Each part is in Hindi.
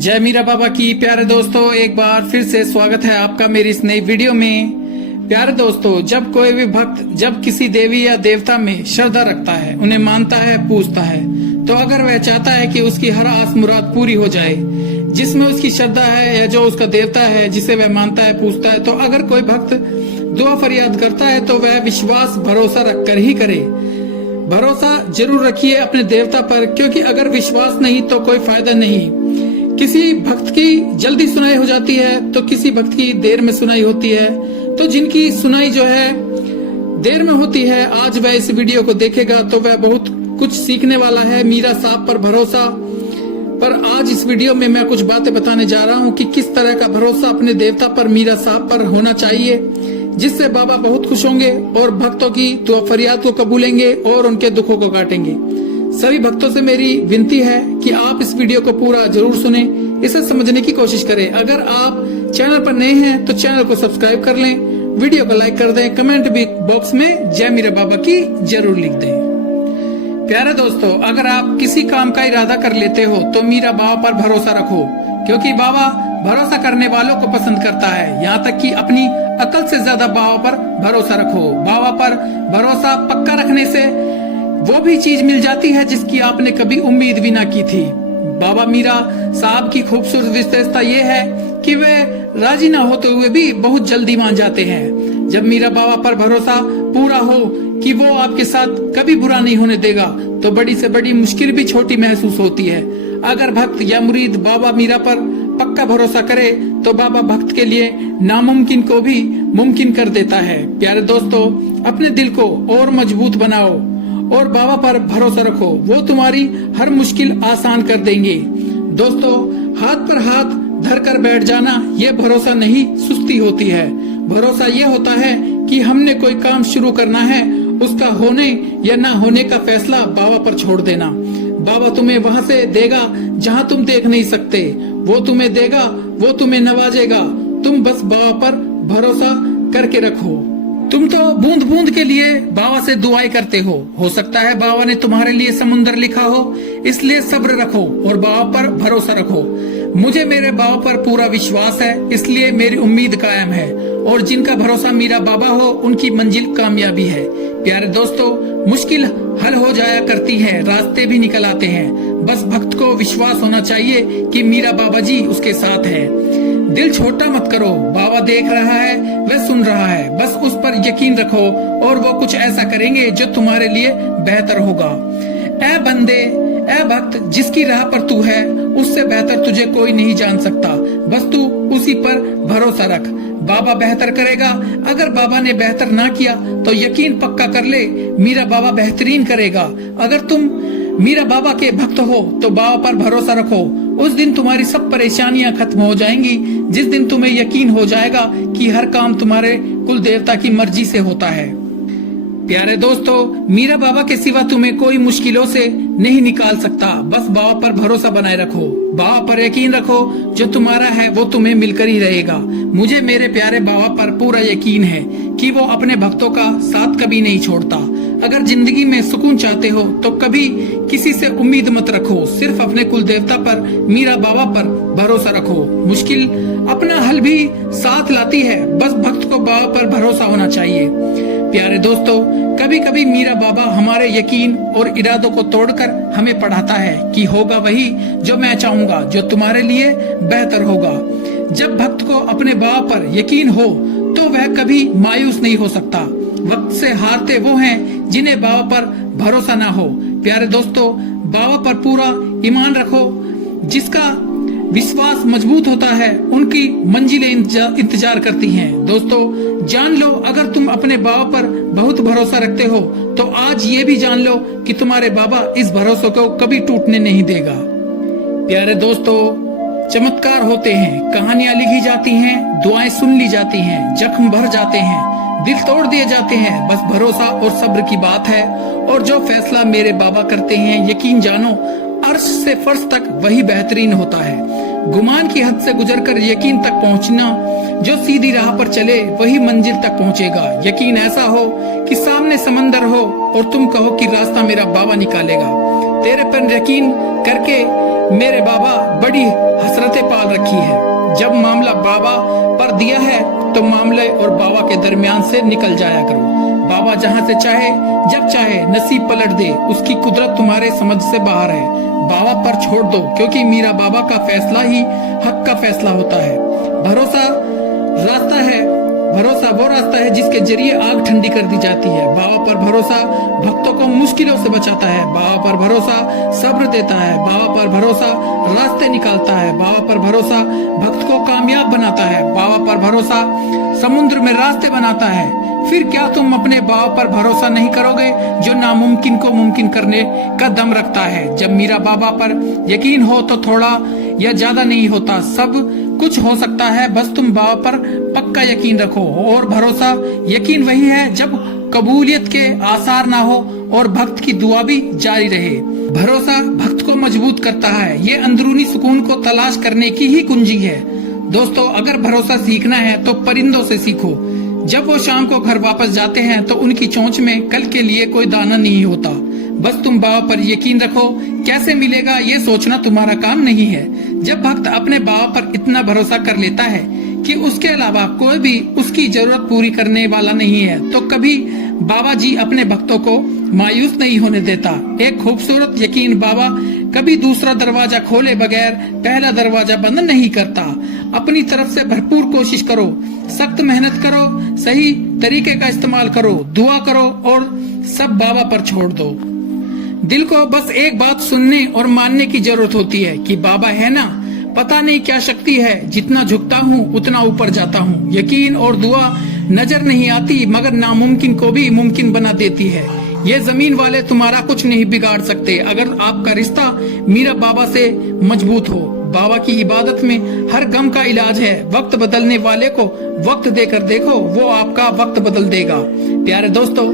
जय मीरा बाबा की। प्यारे दोस्तों, एक बार फिर से स्वागत है आपका मेरी इस नई वीडियो में। प्यारे दोस्तों, जब कोई भी भक्त जब किसी देवी या देवता में श्रद्धा रखता है, उन्हें मानता है, पूजता है, तो अगर वह चाहता है कि उसकी हर आस मुराद पूरी हो जाए, जिसमें उसकी श्रद्धा है या जो उसका देवता है जिसे वह मानता है, पूजता है, तो अगर कोई भक्त दुआ फरियाद करता है तो वह विश्वास भरोसा रख कर ही करे। भरोसा जरूर रखिए अपने देवता पर, क्योंकि अगर विश्वास नहीं तो कोई फायदा नहीं। किसी भक्त की जल्दी सुनाई हो जाती है तो किसी भक्त की देर में सुनाई होती है। तो जिनकी सुनाई जो है देर में होती है, आज वह इस वीडियो को देखेगा तो वह बहुत कुछ सीखने वाला है। मीरा साहब पर भरोसा पर आज इस वीडियो में मैं कुछ बातें बताने जा रहा हूं कि किस तरह का भरोसा अपने देवता पर, मीरा साहब पर होना चाहिए, जिससे बाबा बहुत खुश होंगे और भक्तों की दुआ फरियाद को कबूलेंगे और उनके दुखों को काटेंगे। सभी भक्तों से मेरी विनती है कि आप इस वीडियो को पूरा जरूर सुने, इसे समझने की कोशिश करें। अगर आप चैनल पर नए हैं तो चैनल को सब्सक्राइब कर लें, वीडियो को लाइक कर दें, कमेंट बॉक्स में जय मीरा बाबा की जरूर लिख दें। प्यारे दोस्तों, अगर आप किसी काम का इरादा कर लेते हो तो मीरा बाबा पर भरोसा रखो, क्योंकि बाबा भरोसा करने वालों को पसंद करता है। यहाँ तक कि अपनी अकल से ज्यादा बाबा पर भरोसा रखो। बाबा पर भरोसा पक्का रखने से वो भी चीज मिल जाती है जिसकी आपने कभी उम्मीद भी ना की थी। बाबा मीरा साहब की खूबसूरत विशेषता ये है कि वे राजी ना होते हुए भी बहुत जल्दी मान जाते हैं। जब मीरा बाबा पर भरोसा पूरा हो कि वो आपके साथ कभी बुरा नहीं होने देगा, तो बड़ी से बड़ी मुश्किल भी छोटी महसूस होती है। अगर भक्त या मुरीद बाबा मीरा पर पक्का भरोसा करे तो बाबा भक्त के लिए नामुमकिन को भी मुमकिन कर देता है। प्यारे दोस्तों, अपने दिल को और मजबूत बनाओ और बाबा पर भरोसा रखो, वो तुम्हारी हर मुश्किल आसान कर देंगे। दोस्तों, हाथ पर हाथ धर कर बैठ जाना ये भरोसा नहीं, सुस्ती होती है। भरोसा ये होता है कि हमने कोई काम शुरू करना है, उसका होने या ना होने का फैसला बाबा पर छोड़ देना। बाबा तुम्हें वहाँ से देगा जहाँ तुम देख नहीं सकते, वो तुम्हें देगा, वो तुम्हें नवाजेगा। तुम बस बाबा पर भरोसा करके रखो। तुम तो बूंद बूंद के लिए बाबा से दुआएं करते हो सकता है बाबा ने तुम्हारे लिए समुंदर लिखा हो, इसलिए सब्र रखो और बाबा पर भरोसा रखो। मुझे मेरे बाबा पर पूरा विश्वास है, इसलिए मेरी उम्मीद कायम है, और जिनका भरोसा मीरा बाबा हो उनकी मंजिल कामयाबी है। प्यारे दोस्तों, मुश्किल हल हो जाया करती है, रास्ते भी निकल आते हैं। बस भक्त को विश्वास होना चाहिए कि मीरा बाबा जी उसके साथ है। दिल छोटा मत करो, बाबा देख रहा है, वह सुन रहा है। बस उस पर यकीन रखो और वो कुछ ऐसा करेंगे जो तुम्हारे लिए बेहतर होगा। ऐ बंदे, ऐ भक्त, जिसकी राह पर तू है उससे बेहतर तुझे कोई नहीं जान सकता। बस तू उसी पर भरोसा रख, बाबा बेहतर करेगा। अगर बाबा ने बेहतर ना किया तो यकीन पक्का कर ले, मीरा बाबा बेहतरीन करेगा। अगर तुम मीरा बाबा के भक्त हो तो बाबा पर भरोसा रखो। उस दिन तुम्हारी सब परेशानियां खत्म हो जाएंगी, जिस दिन तुम्हें यकीन हो जाएगा कि हर काम तुम्हारे कुल देवता की मर्जी से होता है। प्यारे दोस्तों, मीरा बाबा के सिवा तुम्हें कोई मुश्किलों से नहीं निकाल सकता। बस बाबा पर भरोसा बनाए रखो, बाबा पर यकीन रखो, जो तुम्हारा है वो तुम्हें मिलकर ही रहेगा। मुझे मेरे प्यारे बाबा पर पूरा यकीन है कि वो अपने भक्तों का साथ कभी नहीं छोड़ता। अगर जिंदगी में सुकून चाहते हो तो कभी किसी से उम्मीद मत रखो, सिर्फ अपने कुल देवता पर, मीरा बाबा पर भरोसा रखो। मुश्किल अपना हल भी साथ लाती है, बस भक्त को बाबा पर भरोसा होना चाहिए। प्यारे दोस्तों, कभी कभी मीरा बाबा हमारे यकीन और इरादों को तोड़कर हमें पढ़ाता है कि होगा वही जो मैं चाहूंगा, जो तुम्हारे लिए बेहतर होगा। जब भक्त को अपने बाबा पर यकीन हो तो वह कभी मायूस नहीं हो सकता। वक्त से हारते वो हैं जिन्हें बाबा पर भरोसा ना हो। प्यारे दोस्तों, बाबा पर पूरा ईमान रखो, जिसका विश्वास मजबूत होता है उनकी मंजिलें इंतजार करती हैं। दोस्तों, जान लो, अगर तुम अपने बाबा पर बहुत भरोसा रखते हो तो आज ये भी जान लो कि तुम्हारे बाबा इस भरोसे को कभी टूटने नहीं देगा। प्यारे दोस्तों, चमत्कार होते हैं, कहानियां लिखी जाती हैं, दुआएं सुन ली जाती हैं, जख्म भर जाते हैं, दिल तोड़ दिए जाते हैं। बस भरोसा और सब्र की बात है, और जो फैसला मेरे बाबा करते हैं, यकीन जानो अर्श से फर्श तक वही बेहतरीन होता है। गुमान की हद से गुजरकर यकीन तक पहुंचना, जो सीधी राह पर चले वही मंजिल तक पहुंचेगा। यकीन ऐसा हो कि सामने समंदर हो और तुम कहो कि रास्ता मेरा बाबा निकालेगा। तेरे पर यकीन करके मेरे बाबा बड़ी हसरतें पाल रखी है। जब मामला बाबा पर दिया है तो मामले और बाबा के दरमियान से निकल जाया करो। बाबा जहाँ से चाहे जब चाहे नसीब पलट दे, उसकी कुदरत तुम्हारे समझ से बाहर है। बाबा पर छोड़ दो, क्योंकि मीरा बाबा का फैसला ही हक का फैसला होता है। भरोसा वो रास्ता है जिसके जरिए आग ठंडी कर दी जाती है। बाबा पर भरोसा भक्तों को मुश्किलों से बचाता है। बाबा पर भरोसा सब्र देता है। बाबा पर भरोसा रास्ते निकालता है। बाबा पर भरोसा भक्त को कामयाब बनाता है। बाबा पर भरोसा समुद्र में रास्ते बनाता है। फिर क्या तुम अपने बाबा पर भरोसा नहीं करोगे, जो नामुमकिन को मुमकिन करने का दम रखता है। जब मीरा बाबा पर यकीन हो तो थोड़ा या ज्यादा नहीं होता, सब कुछ हो सकता है। बस तुम बाबा पर पक्का यकीन रखो। और भरोसा यकीन वही है जब कबूलियत के आसार ना हो और भक्त की दुआ भी जारी रहे। भरोसा भक्त को मजबूत करता है। ये अंदरूनी सुकून को तलाश करने की ही कुंजी है। दोस्तों, अगर भरोसा सीखना है तो परिंदों से सीखो। जब वो शाम को घर वापस जाते हैं तो उनकी चोंच में कल के लिए कोई दाना नहीं होता। बस तुम बाबा पर यकीन रखो। कैसे मिलेगा ये सोचना तुम्हारा काम नहीं है। जब भक्त अपने बाबा पर इतना भरोसा कर लेता है कि उसके अलावा कोई भी उसकी जरूरत पूरी करने वाला नहीं है, तो कभी बाबा जी अपने भक्तों को मायूस नहीं होने देता। एक खूबसूरत यकीन बाबा कभी दूसरा दरवाजा खोले बगैर पहला दरवाजा बंद नहीं करता। अपनी तरफ से भरपूर कोशिश करो, सख्त मेहनत करो, सही तरीके का इस्तेमाल करो, दुआ करो और सब बाबा पर छोड़ दो। दिल को बस एक बात सुनने और मानने की जरूरत होती है कि बाबा है ना, पता नहीं क्या शक्ति है, जितना झुकता हूँ उतना ऊपर जाता हूँ। यकीन और दुआ नजर नहीं आती, मगर नामुमकिन को भी मुमकिन बना देती है। ये जमीन वाले तुम्हारा कुछ नहीं बिगाड़ सकते अगर आपका रिश्ता मीरा बाबा से मजबूत हो। बाबा की इबादत में हर गम का इलाज है। वक्त बदलने वाले को वक्त देकर देखो, वो आपका वक्त बदल देगा। प्यारे दोस्तों,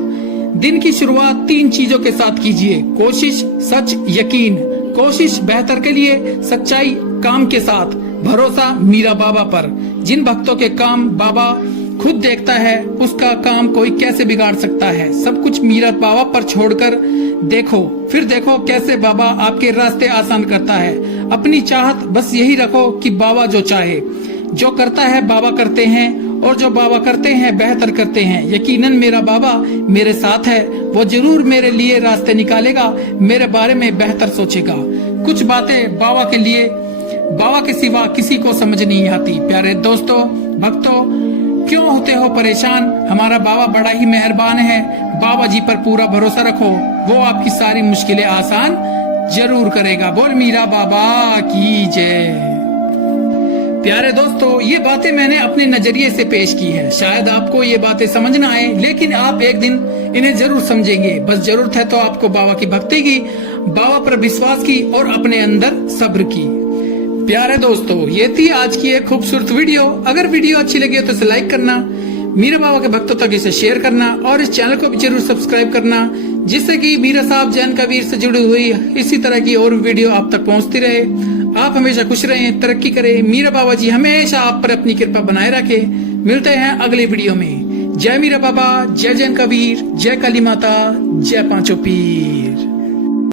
दिन की शुरुआत 3 चीजों के साथ कीजिए: कोशिश, सच, यकीन। कोशिश बेहतर के लिए, सच्चाई काम के साथ, भरोसा मीरा बाबा पर। जिन भक्तों के काम बाबा खुद देखता है, उसका काम कोई कैसे बिगाड़ सकता है। सब कुछ मीरा बाबा पर छोड़कर देखो, फिर देखो कैसे बाबा आपके रास्ते आसान करता है। अपनी चाहत बस यही रखो कि बाबा जो चाहे, जो करता है बाबा करते हैं, और जो बाबा करते हैं बेहतर करते हैं। यकीनन मेरा बाबा मेरे साथ है, वो जरूर मेरे लिए रास्ते निकालेगा, मेरे बारे में बेहतर सोचेगा। कुछ बातें बाबा के सिवा किसी को समझ नहीं आती। प्यारे दोस्तों, भक्तों, क्यों होते हो परेशान? हमारा बाबा बड़ा ही मेहरबान है। बाबा जी पर पूरा भरोसा रखो, वो आपकी सारी मुश्किलें आसान जरूर करेगा। बोल मीरा बाबा की जय। प्यारे दोस्तों, ये बातें मैंने अपने नजरिए से पेश की है। शायद आपको ये बातें समझ ना आए, लेकिन आप एक दिन इन्हें जरूर समझेंगे। बस जरूरत है तो आपको बाबा की भक्ति की, बाबा पर विश्वास की और अपने अंदर सब्र की। प्यारे दोस्तों, ये थी आज की एक खूबसूरत वीडियो। अगर वीडियो अच्छी लगी हो तो इसे लाइक करना, मीरा बाबा के भक्तों तक इसे शेयर करना और इस चैनल को भी जरूर सब्सक्राइब करना, जिससे कि मीरा साहब जैन कबीर से जुड़ी हुई इसी तरह की और वीडियो आप तक पहुंचती रहे। आप हमेशा खुश रहें, तरक्की करें। मीरा बाबा जी हमेशा आप पर अपनी कृपा बनाए रखे। मिलते हैं अगले वीडियो में। जय मीरा बाबा, जय जैन कबीर, जय काली माता, जय पांचों पीर।